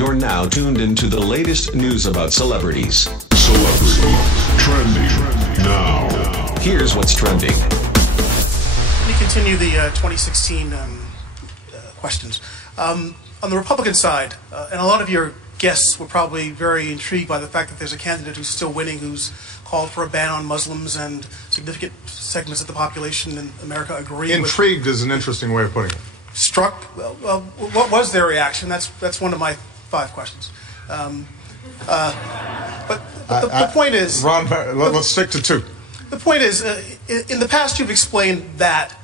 You're now tuned into the latest news about celebrities. Celebrity trending now. Here's what's trending. Let me continue the 2016 questions. On the Republican side, and a lot of your guests were probably very intrigued by the fact that there's a candidate who's still winning who's called for a ban on Muslims, and significant segments of the population in America agree. Intrigued is an interesting way of putting it. Struck? Well, what was their reaction? That's one of my 5 questions. But the point is... Ron, let's stick to 2. The point is, in the past you've explained that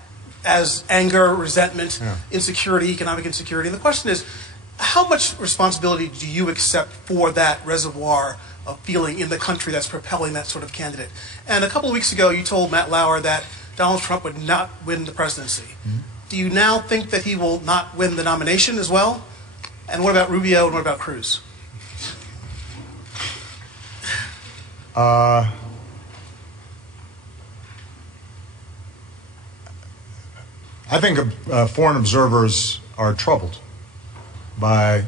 as anger, resentment, insecurity, economic insecurity. And the question is, how much responsibility do you accept for that reservoir of feeling in the country that's propelling that sort of candidate? And a couple of weeks ago you told Matt Lauer that Donald Trump would not win the presidency. Mm-hmm. Do you now think that he will not win the nomination as well? And what about Rubio and what about Cruz? I think foreign observers are troubled by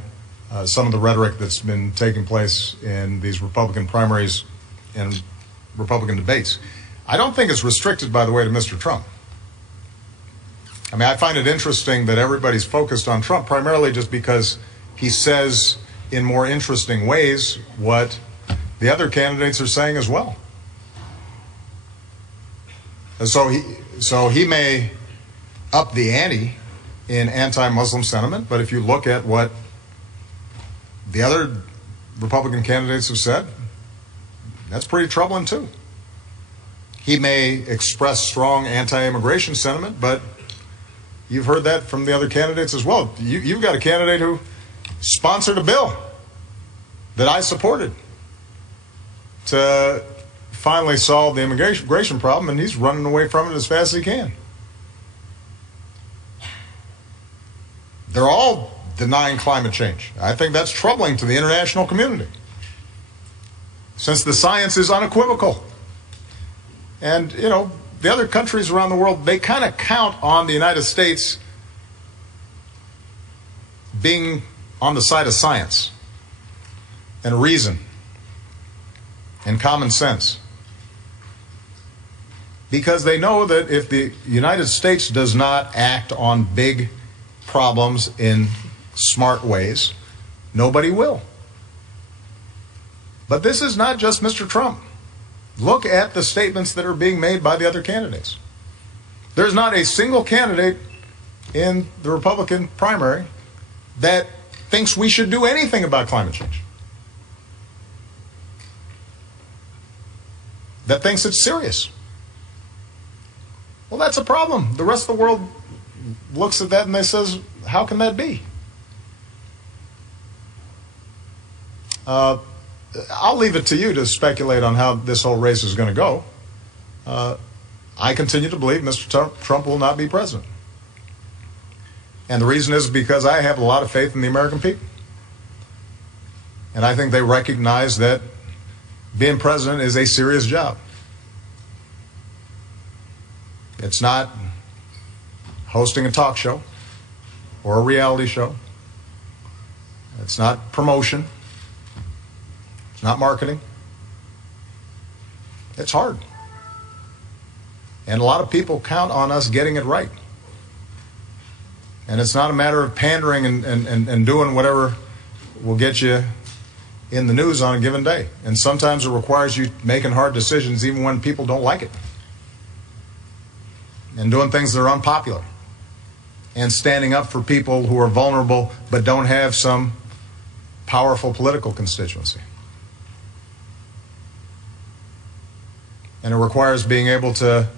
some of the rhetoric that's been taking place in these Republican primaries and Republican debates. I don't think it's restricted, by the way, to Mr. Trump. I mean, I find it interesting that everybody's focused on Trump primarily just because he says in more interesting ways what the other candidates are saying as well. And so he may up the ante in anti-Muslim sentiment, but if you look at what the other Republican candidates have said, that's pretty troubling too. He may express strong anti-immigration sentiment, but you've heard that from the other candidates as well. You've got a candidate who sponsored a bill that I supported to finally solve the immigration problem, and he's running away from it as fast as he can. They're all denying climate change. I think that's troubling to the international community, since the science is unequivocal. And, you know, the other countries around the world, they kind of count on the United States being on the side of science and reason and common sense, because they know that if the United States does not act on big problems in smart ways, nobody will. But this is not just Mr. Trump. Look at the statements that are being made by the other candidates. There's not a single candidate in the Republican primary that thinks we should do anything about climate change, that thinks it's serious. Well, that's a problem. The rest of the world looks at that and they says, how can that be? I'll leave it to you to speculate on how this whole race is going to go. I continue to believe Mr. Trump will not be president. And the reason is because I have a lot of faith in the American people. And I think they recognize that being president is a serious job. It's not hosting a talk show or a reality show. It's not promotion. It's not marketing. It's hard. And a lot of people count on us getting it right. And it's not a matter of pandering and doing whatever will get you in the news on a given day. And sometimes it requires you making hard decisions even when people don't like it. And doing things that are unpopular. And standing up for people who are vulnerable but don't have some powerful political constituency. And it requires being able to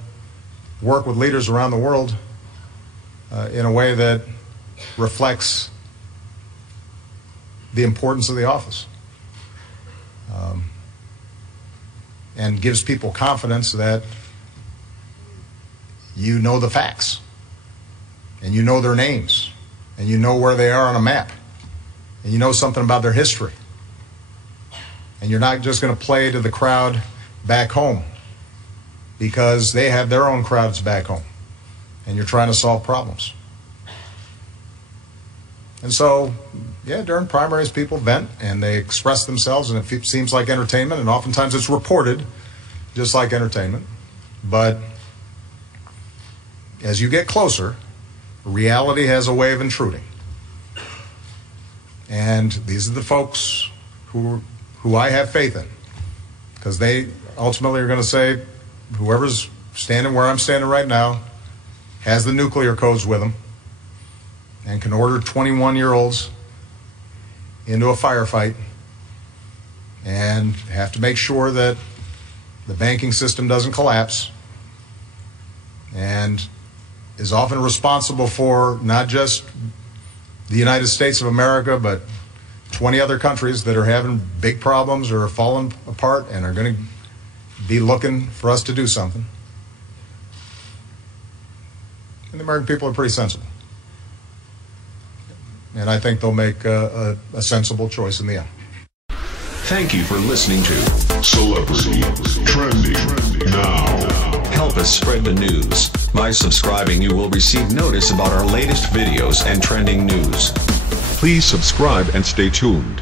work with leaders around the world in a way that reflects the importance of the office. And gives people confidence that you know the facts, and you know their names, and you know where they are on a map, and you know something about their history. And you're not just going to play to the crowd back home, because they have their own crowds back home, and you're trying to solve problems. And so yeah, during primaries people vent and they express themselves, and it seems like entertainment, and oftentimes it's reported just like entertainment. But as you get closer, reality has a way of intruding. And these are the folks who I have faith in, because they ultimately are going to say, whoever's standing where I'm standing right now has the nuclear codes with them and can order 21-year-olds into a firefight and have to make sure that the banking system doesn't collapse, and is often responsible for not just the United States of America, but 20 other countries that are having big problems or are falling apart and are going to be looking for us to do something. And the American people are pretty sensible. And I think they'll make a sensible choice in the end. Thank you for listening to Celebrity Trending Now. Help us spread the news. By subscribing, you will receive notice about our latest videos and trending news. Please subscribe and stay tuned.